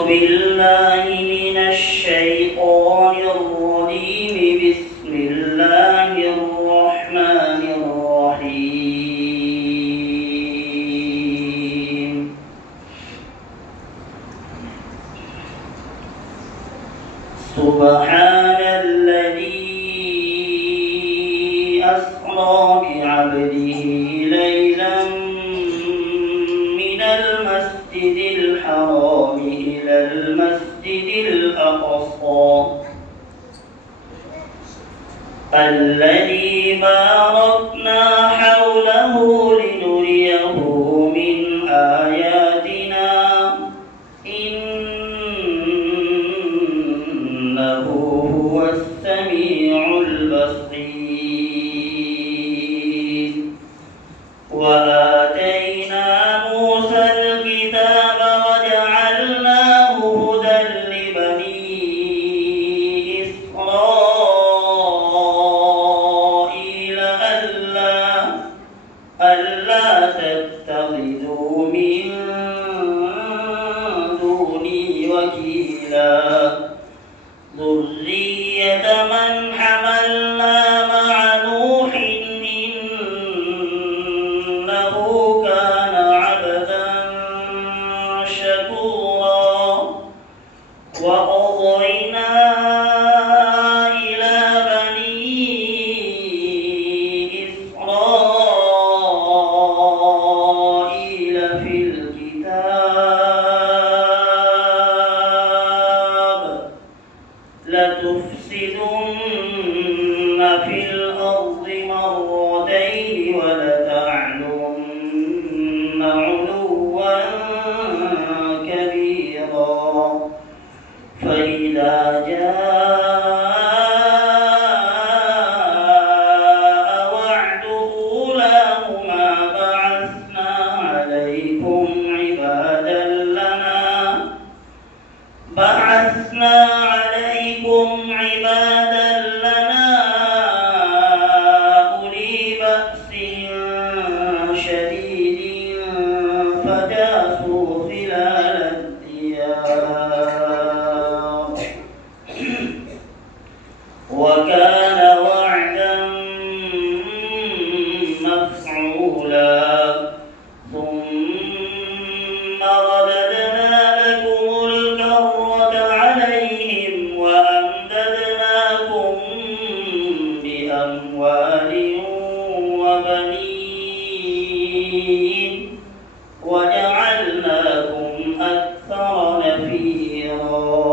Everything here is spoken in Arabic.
بالله من الشيطان الرجيم. بسم الله الرحمن الرحيم. سبحان الذي أسرى بعبده ليلا من المسجد الحرام إلى المسجد الأقصى الذي باركنا حوله لنريه من آياتنا إنه هو السميع البصير. وآتينا موسى الكتاب وجعلناه هدى لبني إسرائيل ألا تتخذوا من دوني وكيلا ذرية من حملنا مع نوح إنه كان عبدا شكورا. وقضينا إلى بني إسرائيل في الكتاب لتفسدن في الأرض مرتين ولتعلن علوا كبيرا. فإذا جاء وعد أولاهما بعثنا عليكم عبادا لنا أولي بأس شديد فجاسوا خلال الديار وكان وعدا مفعولا. ثم رددنا لكم الكرة عليهم وأمددناكم بأموال وبنين وجعلناكم أكثر نفيرا.